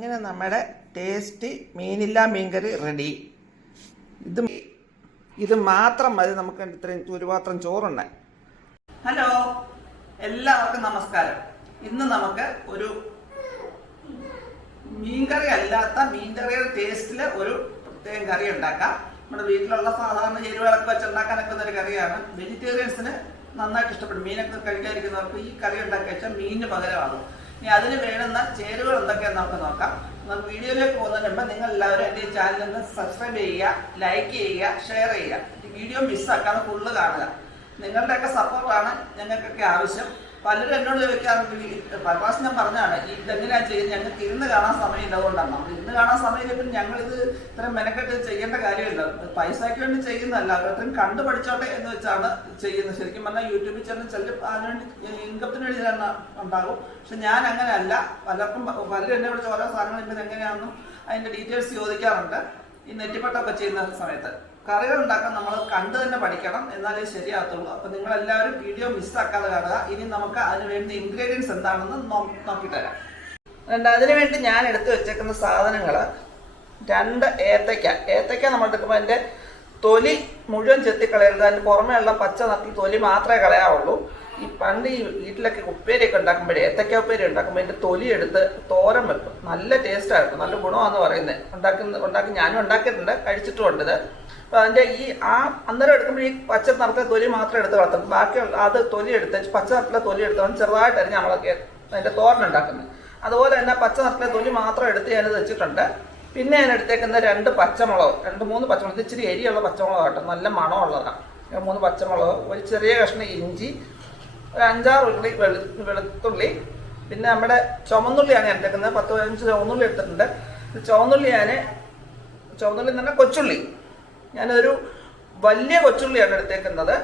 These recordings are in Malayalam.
അങ്ങനെ നമ്മുടെ ടേസ്റ്റി മീനില്ല മീൻകറി റെഡി ഇത് ഇത് മാത്രം മതി നമുക്ക് ഇത്രയും ഒരു പാത്രം ചോറുണ്ട് ഹലോ എല്ലാവർക്കും നമസ്കാരം. ഇന്ന് നമുക്ക് ഒരു മീൻകറി അല്ലാത്ത മീൻകറിയുടെ ടേസ്റ്റിൽ ഒരു പ്രത്യേകം കറി ഉണ്ടാക്കാം. നമ്മുടെ വീട്ടിലുള്ള സാധാരണ ചേരുവകളൊക്കെ വെച്ച് ഉണ്ടാക്കാനൊക്കെ ഒരു കറിയാണ്. വെജിറ്റേറിയൻസിന് നന്നായിട്ട് ഇഷ്ടപ്പെടും. മീനൊക്കെ കഴിക്കാതിരിക്കുന്നവർക്ക് ഈ കറി ഉണ്ടാക്കി വെച്ചാൽ മീനിന് പകരമാകും ഇനി അതിന് വേണ്ടുന്ന ചേരുവകൾ എന്തൊക്കെയാണെന്ന് നമുക്ക് നോക്കാം. നമുക്ക് വീഡിയോയിലേക്ക് പോകുന്നതിന് മുമ്പ് നിങ്ങൾ എല്ലാവരും എന്റെ ഈ ചാനലിൽ നിന്ന് സബ്സ്ക്രൈബ് ചെയ്യുക ലൈക്ക് ചെയ്യുക ഷെയർ ചെയ്യുക. വീഡിയോ മിസ്സാക്കാതെ ഫുള്ള് കാണുക. നിങ്ങളുടെയൊക്കെ സപ്പോർട്ടാണ് ഞങ്ങൾക്കൊക്കെ ആവശ്യം. പലരും എന്നോട് ചോദിക്കാറുണ്ട് പല ഞാൻ പറഞ്ഞാണ് ഈ ഇതെങ്ങനെയാണ് ചെയ്യുന്നത് ഞങ്ങൾക്ക് ഇരുന്ന് കാണാൻ സമയം ഇല്ലാതുകൊണ്ടാണ് നമ്മൾ ഇരുന്ന് കാണാൻ സമയം ഞങ്ങൾ ഇത് ഇത്രയും മെനക്കെട്ട് ചെയ്യേണ്ട കാര്യമില്ല. പൈസയ്ക്ക് വേണ്ടി ചെയ്യുന്നതല്ല. അത്രയും കണ്ടു പഠിച്ചോട്ടെ എന്ന് വെച്ചാണ് ചെയ്യുന്നത്. ശരിക്കും പറഞ്ഞാൽ യൂട്യൂബിൽ ചെന്ന് ചില അതിനുവേണ്ടി ഇൻകത്തിന് വേണ്ടി തന്നെ ഉണ്ടാകും. പക്ഷെ ഞാൻ അങ്ങനെയല്ല. പലർക്കും പലരും എന്നെ വിളിച്ച് ഓരോ സാധനങ്ങൾ ഇപ്പം എങ്ങനെയാണെന്നും അതിന്റെ ഡീറ്റെയിൽസ് ചോദിക്കാറുണ്ട്. ഈ നെറ്റിപ്പട്ടൊക്കെ ചെയ്യുന്ന സമയത്ത്. കറികൾ ഉണ്ടാക്കാൻ നമ്മൾ കണ്ടു തന്നെ പഠിക്കണം. എന്നാലേ ശരിയാകത്തുള്ളൂ. അപ്പൊ നിങ്ങൾ എല്ലാവരും വീഡിയോ മിസ്സാക്കാതെ കാണുക. ഇനി നമുക്ക് അതിന് വേണ്ടി ഇൻഗ്രീഡിയൻസ് എന്താണെന്ന് നോക്കി നോക്കിത്തരാം. അതുകൊണ്ട് അതിന് വേണ്ടി ഞാൻ എടുത്തു വെച്ചേക്കുന്ന സാധനങ്ങൾ രണ്ട് ഏത്തയ്ക്ക. ഏത്തയ്ക്ക നമ്മൾ എടുക്കുമ്പോൾ അതിന്റെ തൊലി മുഴുവൻ ചെത്തിക്കളയരുത്. അതിന് പുറമേ ഉള്ള പച്ച നക്കി തൊലി മാത്രമേ കളയാവുള്ളൂ. ഈ പണ്ട് ഈ വീട്ടിലൊക്കെ ഉപ്പേരിയൊക്കെ ഉണ്ടാക്കുമ്പോഴേ ഏത്തക്ക ഉപ്പേരി ഉണ്ടാക്കുമ്പോൾ അതിന്റെ തൊലി എടുത്ത് തോരൻ വെക്കും. നല്ല ടേസ്റ്റ് ആയിരുന്നു. നല്ല ഗുണമാണെന്ന് പറയുന്നത് ഉണ്ടാക്കുന്ന ഉണ്ടാക്കി ഞാനും ഉണ്ടാക്കിയിട്ടുണ്ട് കഴിച്ചിട്ടുമുണ്ട് ഇത്. അപ്പോൾ അതിന്റെ ഈ ആ അന്നേരം എടുക്കുമ്പോൾ ഈ പച്ച നിറത്തെ തൊലി മാത്രം എടുത്ത് വളർത്തും. ബാക്കി അത് തൊലി എടുത്ത് പച്ച നിറത്തിലെ തൊലി എടുത്ത് ചെറുതായിട്ടായിരുന്നു അരിഞ്ഞ് നമ്മളൊക്കെ അതിന്റെ തോരൻ ഉണ്ടാക്കുന്നത്. അതുപോലെ തന്നെ പച്ച നിറത്തിലെ തൊലി മാത്രം എടുത്ത് ഞാനത് വെച്ചിട്ടുണ്ട്. പിന്നെ ഞാൻ എടുത്തേക്കുന്ന രണ്ട് പച്ചമുളക് രണ്ട് മൂന്ന് പച്ചമുളക്. ഇച്ചിരി എരിയുള്ള പച്ചമുളക് കേട്ടോ നല്ല മണമുള്ളതാണ്. മൂന്ന് പച്ചമുളക് ഒരു ചെറിയ കഷ്ണം ഇഞ്ചി ഒരു അഞ്ചാറ് ഉള്ളി വെളു വെളുത്തുള്ളി. പിന്നെ നമ്മുടെ ചുമന്നുള്ളിയാണ് ഞാൻ എടുത്തേക്കുന്നത് പത്ത് പതിനഞ്ച് ചുവന്നുള്ളി എടുത്തിട്ടുണ്ട്. ചുവന്നുള്ളി ഞാൻ ചുവന്നുള്ളി എന്ന് പറഞ്ഞാൽ കൊച്ചുള്ളി. ഞാനൊരു വലിയ കൊച്ചുള്ളിയാണ് എടുത്തേക്കുന്നത്.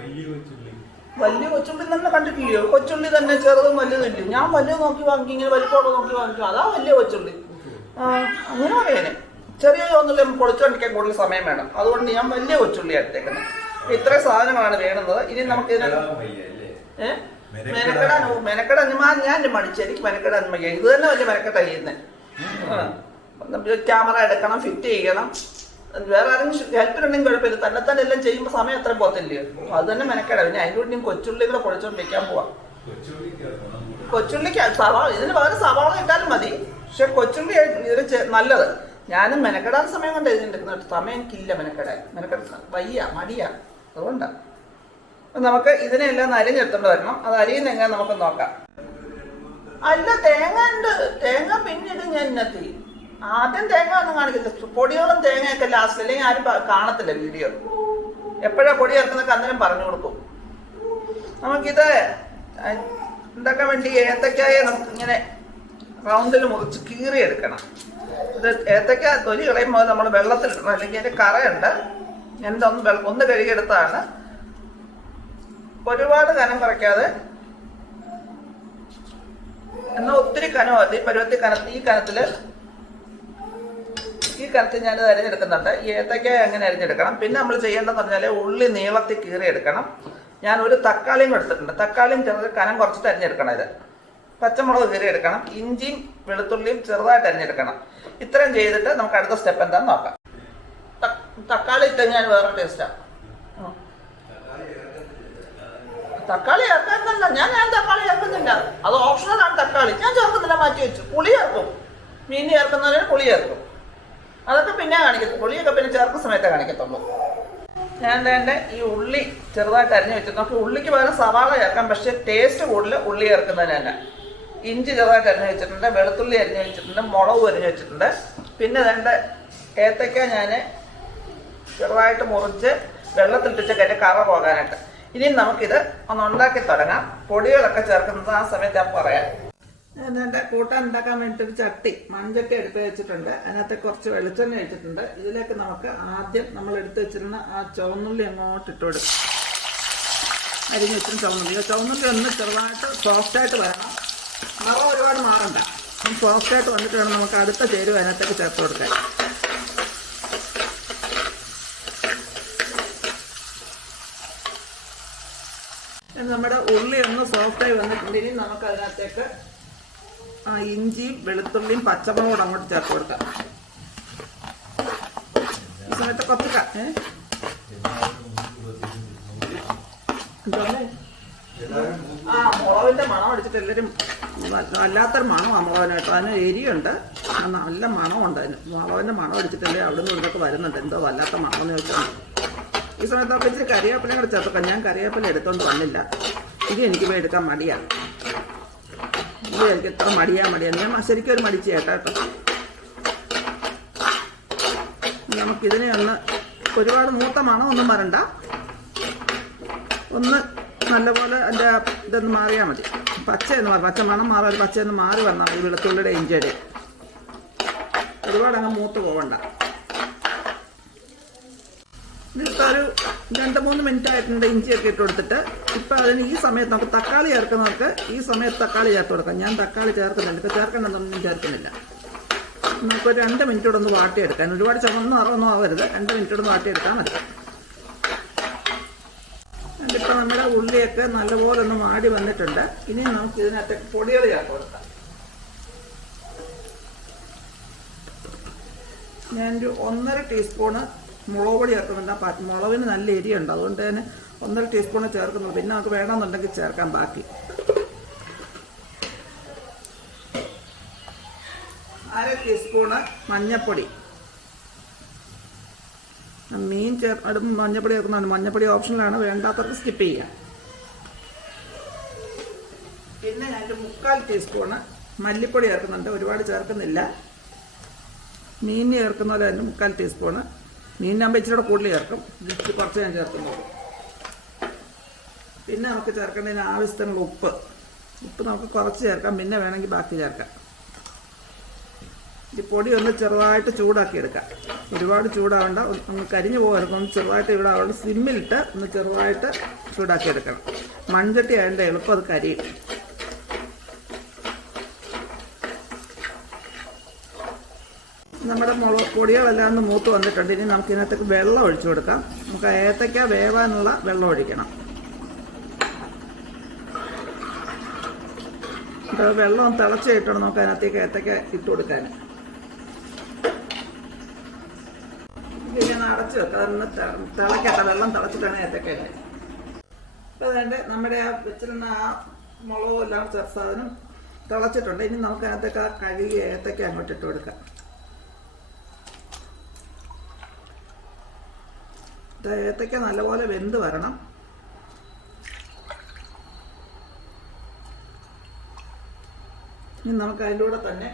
വലിയ കൊച്ചുള്ളി? തന്നെ കണ്ടിട്ടില്ലയോ? കൊച്ചുള്ളി തന്നെ ചെറുതും വലിയതും ഇല്ലയോ ഞാൻ വലിയ നോക്കി വാങ്ങി ഇങ്ങനെ വലിപ്പമുള്ള നോക്കി വാങ്ങിക്കും. അതാ വലിയ കൊച്ചുള്ളി. അങ്ങനെ പറയാനെ. ചെറിയ ചുവന്നുള്ളി കണ്ടിക്കാൻ കൂടുതൽ സമയം വേണം. അതുകൊണ്ട് ഞാൻ വലിയ കൊച്ചുള്ളി എടുത്തേക്കുന്നത്. ഇത്രയും സാധനമാണ് വേണ്ടത് ഇനി നമുക്ക് മെനക്കട മെനക്കെടാൻ മെനക്കെടാൻ- മെനക്കെടാൻ മെനക്കെടാൻ ഞാൻ മടിച്ചു എനിക്ക് മെനക്കെടാൻ വയ്യ. ഇത് തന്നെ വലിയ മെനക്കെട്ടാ ചെയ്യുന്നത് ക്യാമറ എടുക്കണം ഫിറ്റ് ചെയ്യണം. വേറെ ആരെങ്കിലും ഹെൽപ്പിനുണ്ടെങ്കിൽ കുഴപ്പമില്ല. തന്നെ തന്നെ എല്ലാം ചെയ്യുമ്പോൾ സമയം എത്ര പോത്തില്ലയോ അത് തന്നെ മെനക്കെടാ. പിന്നെ അതിന്റെ കൂടി കൊച്ചുള്ളികളെ കൊച്ചുള്ളി കൂടെ പൊളിച്ചോണ്ട് വെക്കാൻ പോവാം. കൊച്ചുള്ളിക്ക് സവാള ഇതിന് പകരം സവാള ഇട്ടാലും മതി. പക്ഷെ കൊച്ചുള്ളി ഇതിന് നല്ലത്. ഞാനും മെനക്കെടാൻ സമയം കൊണ്ട് എഴുതിണ്ടെടുക്കുന്ന സമയം എനിക്കില്ല മെനക്കെടാൻ. മെനക്കെട വയ്യ മടിയ. അതുകൊണ്ടാണ് നമുക്ക് ഇതിനെല്ലാം അരിഞ്ഞെടുത്തോണ്ട് വരണം. അത് അരിയുന്ന നമുക്ക് നോക്കാം. അല്ല തേങ്ങ ഉണ്ട്. തേങ്ങ പിന്നീട് ഞാൻ ഇന്നത്തി ആദ്യം തേങ്ങ ഒന്നും കാണിക്കില്ല പൊടിയോളം തേങ്ങയൊക്കെ ലാസ്റ്റ് അല്ലെങ്കിൽ ആരും കാണത്തില്ല വീഡിയോ എപ്പോഴാ പൊടി ഇറക്കുന്നൊക്കെ അന്നേരം പറഞ്ഞു കൊടുക്കും. നമുക്കിത് എന്തൊക്കെ വേണ്ടി ഏത്തക്കായ നമുക്ക് ഇങ്ങനെ റൗണ്ടിൽ മുറിച്ച് കീറി എടുക്കണം ഇത് ഏത്തക്ക തൊലി കളയുമ്പോൾ നമ്മൾ വെള്ളത്തിലിടണം. അല്ലെങ്കിൽ അതിന്റെ കറയുണ്ട്. എന്റെ ഒന്ന് കഴുകിയെടുത്താണ്. ഒരുപാട് കനം കുറയ്ക്കാതെ എന്നാൽ ഒത്തിരി കനം മതി പരുവത്തി കനത്ത് ഈ കനത്തിൽ ഈ കനത്തിൽ ഞാൻ അരിഞ്ഞെടുക്കുന്നുണ്ട്. ഈ ഏത്തക്ക എങ്ങനെ അരിഞ്ഞെടുക്കണം. പിന്നെ നമ്മൾ ചെയ്യേണ്ടതെന്ന് പറഞ്ഞാൽ ഉള്ളി നീളത്തിൽ കീറി എടുക്കണം ഞാൻ ഒരു തക്കാളിയും എടുത്തിട്ടുണ്ട്. തക്കാളിയും ചെറുത് കനം കുറച്ചിട്ട് അരിഞ്ഞെടുക്കണം ഇത്. പച്ചമുളക് കീറി എടുക്കണം ഇഞ്ചിയും വെളുത്തുള്ളിയും ചെറുതായിട്ട് അരിഞ്ഞെടുക്കണം. ഇത്രയും ചെയ്തിട്ട് നമുക്ക് അടുത്ത സ്റ്റെപ്പ് എന്താണെന്ന് നോക്കാം. തക്കാളി ഇട്ട് ഞാൻ വേറെ ടേസ്റ്റാണ് തക്കാളി ചേർക്കുന്നില്ല ഞാൻ ഞാൻ തക്കാളി ചേർക്കുന്നില്ല അത് ഓപ്ഷണലാണ് തക്കാളി. ഞാൻ ചേർക്കുന്നില്ല മാറ്റി വെച്ചു. പുളി ചേർക്കും. മീൻ ചേർക്കുന്നതിന് പുളി ചേർക്കും. അതൊക്കെ പിന്നെ കാണിക്കും പുളിയൊക്കെ പിന്നെ ചേർക്കുന്ന സമയത്തേ കാണിക്കത്തുള്ളൂ. ഞാൻ വേണ്ട ഈ ഉള്ളി ചെറുതായിട്ട് അരിഞ്ഞു വെച്ചു. നമുക്ക് ഉള്ളിക്ക് പകരം സവാള ചേർക്കാം. പക്ഷേ ടേസ്റ്റ് കൂടുതൽ ഉള്ളി ചേർക്കുന്നതിന് തന്നെ. ഇഞ്ചി ചെറുതായിട്ട് അരിഞ്ഞു വെച്ചിട്ടുണ്ട് വെളുത്തുള്ളി അരിഞ്ഞു വെച്ചിട്ടുണ്ട് മുളക് അരിഞ്ഞു വെച്ചിട്ടുണ്ട്. പിന്നെ വേണ്ട ഏത്തക്ക ഞാൻ ചെറുതായിട്ട് മുറിച്ച് വെള്ളത്തിലിട്ടിച്ച് അതിന്റെ കറ പോകാനായിട്ട്. ഇനി നമുക്കിത് ഒന്ന് ഉണ്ടാക്കി തുടങ്ങാം. പൊടികളൊക്കെ ചേർക്കുന്നത് ആ സമയത്ത് ഞാൻ പറയാം. എന്നെ കൂട്ടാൻ ഉണ്ടാക്കാൻ വേണ്ടിട്ട് ഒരു ചട്ടി മൺചട്ടി എടുത്ത് വെച്ചിട്ടുണ്ട്. അതിനകത്ത് കുറച്ച് വെളിച്ചെണ്ണ വെച്ചിട്ടുണ്ട് ഇതിലേക്ക് നമുക്ക് ആദ്യം നമ്മൾ എടുത്ത് വെച്ചിരുന്ന ആ ചുവന്നുള്ളി അങ്ങോട്ട് ഇട്ട് കൊടുക്കും. അരിഞ്ഞ് വെച്ചിരുന്ന ചുവന്നുള്ളി. ചുവന്നുള്ളി ഒന്ന് ചെറുതായിട്ട് സോഫ്റ്റായിട്ട് വരണം. നിറം ഒരുപാട് മാറണ്ട. സോഫ്റ്റായിട്ട് വന്നിട്ട് വേണം നമുക്ക് അടുത്ത ചേരുവ അതിനകത്തേക്ക് ചേർത്ത് കൊടുക്കാൻ. നമ്മുടെ ഉള്ളി ഒന്ന് സോഫ്റ്റായി വന്നിട്ടുണ്ട്. ഇനി നമുക്ക് അതിനകത്തേക്ക് ആ ഇഞ്ചിയും വെളുത്തുള്ളിയും പച്ചമുളകും അങ്ങോട്ട് ചേർത്ത് കൊടുക്കാം. ഈ സമയത്ത് കൊത്തുക ഏ? ആ മണം അടിച്ചിട്ട് എല്ലാവരും വല്ലാത്തൊരു മണമാണ് മുളകിന് കേട്ടോ അതിന് എരിയുണ്ട്. നല്ല മണമുണ്ട് അതിന്. മുളകിന്റെ മണം അടിച്ചിട്ടല്ലേ അവിടെ നിന്ന് ഇവിടൊക്കെ വരുന്നുണ്ട്. എന്തോ വല്ലാത്ത മണമെന്ന് ചോദിച്ചാൽ ഈ സമയത്ത് അപ്പം ഇച്ചിരി കറിവേപ്പില കൂടെ ചേർക്കാം ഞാൻ കറിവേപ്പില എടുത്തോണ്ട് വന്നില്ല. ഇത് എനിക്ക് പോയി എടുക്കാൻ മടിയാണ് ഇത് എനിക്ക് എത്ര മടിയാ മടിയാണ് ഞാൻ ശരിക്കും ഒരു മടിച്ച് ചേട്ടാ കേട്ടോ. നമുക്കിതിനെ ഒന്ന് ഒരുപാട് മൂത്ത ഒന്നും വരണ്ട. ഒന്ന് നല്ലപോലെ അതിന്റെ ഇതൊന്ന് മാറിയാൽ മതി. പച്ച എന്ന് പറ പച്ച മണം മാറാൻ പച്ച എന്ന് മാറി വന്നാൽ മതി വെളുത്തുള്ളിയുടെ ഇഞ്ചിയുടെ. ഒരുപാട് അങ്ങ് മൂത്ത് പോകണ്ട ഇതിപ്പോൾ രണ്ട് മൂന്ന് മിനിറ്റ് ആയിട്ടുണ്ട് ഇഞ്ചിയൊക്കെ ഇട്ട് കൊടുത്തിട്ട്. ഇപ്പം അതിന് ഈ സമയത്ത് നമുക്ക് തക്കാളി ചേർക്കുന്നവർക്ക് ഈ സമയത്ത് തക്കാളി ചേർത്ത് കൊടുക്കാം. ഞാൻ തക്കാളി ചേർക്കുന്നുണ്ട്. ഇപ്പം ചേർക്കണമെന്നൊന്നും ചേർക്കുന്നില്ല. നമുക്കൊരു രണ്ട് മിനിറ്റ് കൂടെ ഒന്ന് വാട്ടിയെടുക്കാൻ ഒരുപാട് ചുമന്ന നിറമൊന്നും ആവരുത്. രണ്ട് മിനിറ്റ് കൂടെ വാട്ടിയെടുക്കാൻ മതി. ഇപ്പോൾ നമ്മുടെ ഉള്ളിയൊക്കെ നല്ലപോലെ ഒന്ന് വാടി വന്നിട്ടുണ്ട്. ഇനി നമുക്ക് ഇതിനകത്ത് പൊടികൾ ചേർത്ത് കൊടുക്കാം. ഞാനൊരു ഒന്നര ടീസ്പൂണ് മുളക് പൊടി ചേർക്കുന്നുണ്ട്. ആ മുളകിന് നല്ല എരിയുണ്ട് അതുകൊണ്ട് തന്നെ ഒന്നര ടീസ്പൂൺ ചേർക്കുന്നുള്ളൂ. പിന്നെ നമുക്ക് വേണമെന്നുണ്ടെങ്കിൽ ചേർക്കാം ബാക്കി. അര ടീസ്പൂണ് മഞ്ഞൾപ്പൊടി മീൻ ചേർ മഞ്ഞപ്പൊടി ചേർക്കുന്നുണ്ട് മഞ്ഞപ്പൊടി ഓപ്ഷനിലാണ്. വേണ്ടാത്തവർക്ക് സ്കിപ്പ് ചെയ്യാം. പിന്നെ ഞാൻ മുക്കാൽ ടീസ്പൂണ് മല്ലിപ്പൊടി ചേർക്കുന്നുണ്ട്. ഒരുപാട് ചേർക്കുന്നില്ല. മീൻ ചേർക്കുന്ന പോലെ തന്നെ മുക്കാൽ ടീസ്പൂണ് മീനിനാകുമ്പോൾ ഇച്ചിരി കൂടെ കൂടുതൽ ചേർക്കും. ജസ്റ്റ് കുറച്ച് ഞാൻ ചേർക്കും പിന്നെ നമുക്ക് ചേർക്കേണ്ടതിന് ആവശ്യത്തിനുള്ള ഉപ്പ്. ഉപ്പ് നമുക്ക് കുറച്ച് ചേർക്കാം പിന്നെ വേണമെങ്കിൽ ബാക്കി ചേർക്കാം. ഈ പൊടി ഒന്ന് ചെറുതായിട്ട് ചൂടാക്കി എടുക്കാം. ഒരുപാട് ചൂടാവണ്ട. ഒന്ന് കരിഞ്ഞു പോകരുത് ഒന്ന് ചെറുതായിട്ട് ഇവിടെ അവിടെ സിമ്മിലിട്ട് ഒന്ന് ചെറുതായിട്ട് ചൂടാക്കി എടുക്കണം. മൺചട്ടി അതിന്റെ എളുപ്പം അത് കരിയും. നമ്മുടെ മുളക് പൊടികളെല്ലാം ഒന്ന് മൂത്ത് വന്നിട്ടുണ്ട്. ഇനി നമുക്ക് ഇതിനകത്തേക്ക് വെള്ളം ഒഴിച്ചു കൊടുക്കാം. നമുക്ക് ഏത്തയ്ക്ക വേവാനുള്ള വെള്ളം ഒഴിക്കണം. വെള്ളം തിളച്ച് കിട്ടണം നമുക്ക് അതിനകത്തേക്ക് ഏത്തയ്ക്ക ഇട്ട് കൊടുക്കാൻ. ഒന്ന് അടച്ച് വെക്കാം. അതൊന്ന് തിളക്കട്ടെ. വെള്ളം തിളച്ചിട്ടാണ് ഏത്തക്ക. ഇപ്പൊ അതുകൊണ്ട് നമ്മുടെ ആ വെച്ചിരുന്ന ആ മുളകും എല്ലാം ചേർത്ത തിളച്ചിട്ടുണ്ട്. ഇനി നമുക്ക് അതിനകത്തേക്ക് കഴുകി ഏത്തക്ക അങ്ങോട്ട് ഇട്ട് കൊടുക്കാം. ഇത് ഏത്തക്ക നല്ലപോലെ വെന്ത് വരണം. ഇനി നമുക്ക് അതിലൂടെ തന്നെ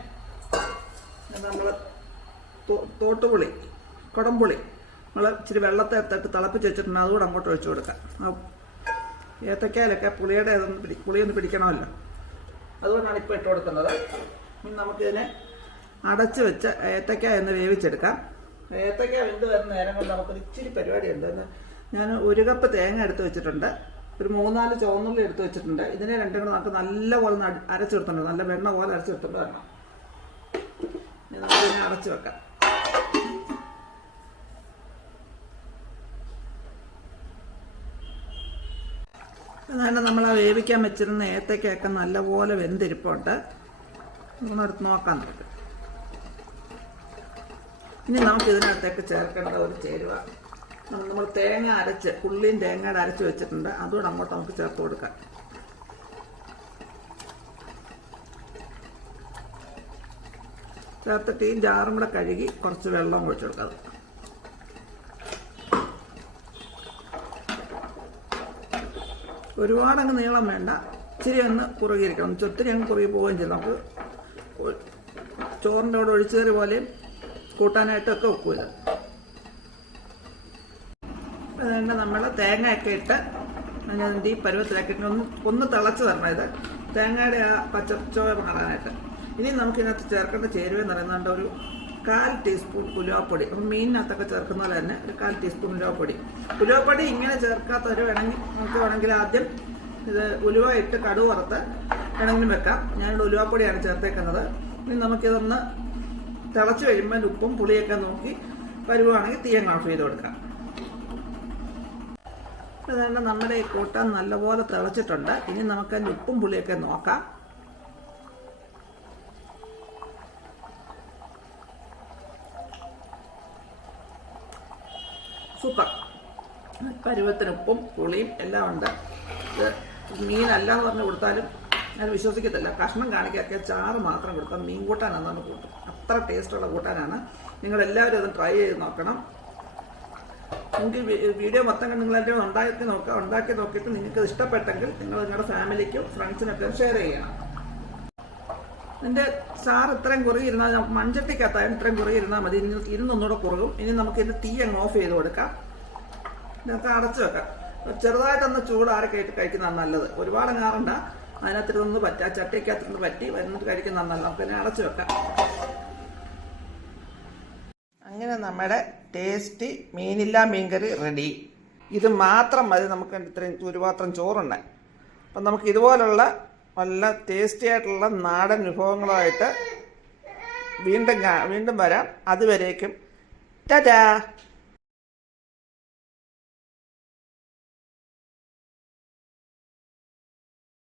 നമ്മൾ തോട്ടുപുളി കുടംപുളി നമ്മൾ ഇച്ചിരി വെള്ളത്തെ തട്ട് തിളപ്പിച്ച് വെച്ചിട്ടുണ്ട്. അതുകൂടെ അങ്ങോട്ട് ഒഴിച്ചു കൊടുക്കാം. ഏത്തക്കായാലൊക്കെ പുളിയുടെ ഇതൊന്ന് പിടി പുളിയൊന്ന് പിടിക്കണമല്ലോ. അതുകൊണ്ടാണ് ഇപ്പോൾ ഇട്ട് കൊടുക്കുന്നത്. ഇനി നമുക്കിതിനെ അടച്ച് വെച്ച് ഏത്തക്ക എന്ന് വേവിച്ചെടുക്കാം. ഏത്തക്ക വെന്ത് വരുന്ന നേരം കൊണ്ട് നമുക്കൊരു ഇച്ചിരി പരിപാടി ഉണ്ട് ഞാൻ ഒരു കപ്പ് തേങ്ങ എടുത്ത് വെച്ചിട്ടുണ്ട്. ഒരു മൂന്നാൽ ചുവന്നുള്ളി എടുത്ത് വെച്ചിട്ടുണ്ട്. ഇതിനെ രണ്ടും കൂടെ നമുക്ക് നല്ല പോലെ അരച്ചെടുത്തിട്ടുണ്ട് നല്ല വെണ്ണ പോലെ അരച്ചെടുത്തിട്ട് വരണം ഇനി നമുക്കിതിനെ അടച്ചു വെക്കാം. അതാണ് നമ്മൾ ആ വേവിക്കാൻ വെച്ചിരുന്ന ഏത്തക്കയൊക്കെ നല്ലപോലെ വെന്തിരിപ്പുണ്ട്. നമ്മളെടുത്ത് നോക്കാൻ പറ്റും ഇനി നമുക്ക് ഇതിനകത്തേക്ക് ചേർക്കേണ്ട ഒരു ചേരുവ. നമ്മൾ തേങ്ങ അരച്ച് ഉള്ളിയും തേങ്ങയുടെ അരച്ച് വെച്ചിട്ടുണ്ട്. അതുകൂടെ അങ്ങോട്ട് നമുക്ക് ചേർത്ത് കൊടുക്കാം. ചേർത്തിട്ട് ഈ ജാറും കൂടെ കഴുകി കുറച്ച് വെള്ളം ഒഴിച്ചു കൊടുക്കാം. ഒരുപാട് അങ്ങ് നീളം വേണ്ട. ഇച്ചിരി ഒന്ന് കുറുകിയിരിക്കണം. ഒത്തിരി അങ്ങ് കുറുകി പോവുകയും ചെയ്യും നമുക്ക് ചോറിന്റെ കൂടെ ഒഴിച്ചു കയറി പോലെയും കൂട്ടാനായിട്ടൊക്കെ വെക്കൂല. അതുകൊണ്ട് നമ്മൾ തേങ്ങയൊക്കെ ഇട്ട് അതിന്റെ ഈ പരുവത്തിലാക്കി ഒന്ന് ഒന്ന് തിളച്ച് തരണം ഇത്. തേങ്ങയുടെ ആ പച്ചച്ചോയ മാറാനായിട്ട്. ഇനി നമുക്കിതിനകത്ത് ചേർക്കേണ്ട ചേരുവ എന്ന് പറയുന്നത് ഒരു കാൽ ടീസ്പൂൺ ഉലുവപ്പൊടി. അപ്പം മീനിനകത്തൊക്കെ ചേർക്കുന്ന പോലെ തന്നെ ഒരു കാൽ ടീസ്പൂൺ ഉലുവപ്പൊടി. ഉലുവപ്പൊടി ഇങ്ങനെ ചേർക്കാത്തവർ വേണമെങ്കിൽ നമുക്ക് വേണമെങ്കിൽ ആദ്യം ഇത് ഉലുവ ഇട്ട് കടുവറുത്ത് വേണമെങ്കിലും വെക്കാം. ഞാനിവിടെ ഉലുവപ്പൊടിയാണ് ചേർത്തേക്കുന്നത്. ഇനി നമുക്കിതൊന്ന് തിളച്ച് കഴിയുമ്പോൾ ഉപ്പും പുളിയൊക്കെ നോക്കി വരുവാണെങ്കിൽ തീയം ഓഫ് ചെയ്ത് കൊടുക്കാം. അതുകൊണ്ട് നമ്മുടെ ഈ കൂട്ടം നല്ലപോലെ തിളച്ചിട്ടുണ്ട്. ഇനി നമുക്ക് അതിന്റെ ഉപ്പും പുളിയൊക്കെ നോക്കാം. സൂപ്പർ. പരുവത്തിനുപ്പും പുളിയും എല്ലാം ഉണ്ട്. ഇത് മീനല്ല എന്ന് പറഞ്ഞു കൊടുത്താലും ഞാൻ വിശ്വസിക്കത്തില്ല. കഷ്ണം കാണിക്കൊക്കെ ചാറ് മാത്രം കൊടുത്താൽ മീൻ കൂട്ടാനാണെന്ന് കൂട്ടും. അത്ര ടേസ്റ്റുള്ള കൂട്ടാനാണ്. നിങ്ങളെല്ലാവരും അത് ട്രൈ ചെയ്ത് നോക്കണം. നിങ്ങൾക്ക് വീഡിയോ മൊത്തം കണ്ട് എന്റെ ഉണ്ടാക്കി നോക്കുക ഉണ്ടാക്കി നോക്കിയിട്ട് നിങ്ങൾക്ക് ഇഷ്ടപ്പെട്ടെങ്കിൽ നിങ്ങൾ നിങ്ങളുടെ ഫാമിലിക്കും ഫ്രണ്ട്സിനൊക്കെ ഷെയർ ചെയ്യണം. ഇതിന്റെ ചാറ് ഇത്രയും കുറുകിയിരുന്നാൽ മൺചട്ടിക്കകത്തായാലും ഇത്രയും കുറുകിയിരുന്നാൽ മതി. ഇരുന്നൊന്നുകൂടെ കുറുകും. ഇനി നമുക്ക് ഇതിന്റെ തീ അങ്ങ് ഓഫ് ചെയ്ത് കൊടുക്കാം. നമുക്ക് അടച്ചു വെക്കാം. ചെറുതായിട്ടൊന്ന് ചൂടാറി ആയിട്ട് കഴിക്കുന്നതാണ് നല്ലത്. ഒരുപാട് അങ്ങാറുണ്ട അതിനകത്തിരുന്ന് പറ്റി ആ ചട്ടിക്കകത്തിരുന്ന് പറ്റി വരുന്നിട്ട് കഴിക്കുന്ന നന്നല്ല നമുക്ക് തന്നെ അടച്ചു വെക്കാം. അങ്ങനെ നമ്മുടെ ടേസ്റ്റി മീനില്ല മീൻകറി റെഡി ഇത് മാത്രം മതി നമുക്ക് ഇത്രയും ഒരു പാത്രം ചോറുണ്ട് അപ്പം നമുക്ക് ഇതുപോലുള്ള നല്ല ടേസ്റ്റി ആയിട്ടുള്ള നാടൻ വിഭവങ്ങളുമായിട്ട് വീണ്ടും വീണ്ടും വരാം. അതുവരേക്കും. ടാറ്റാ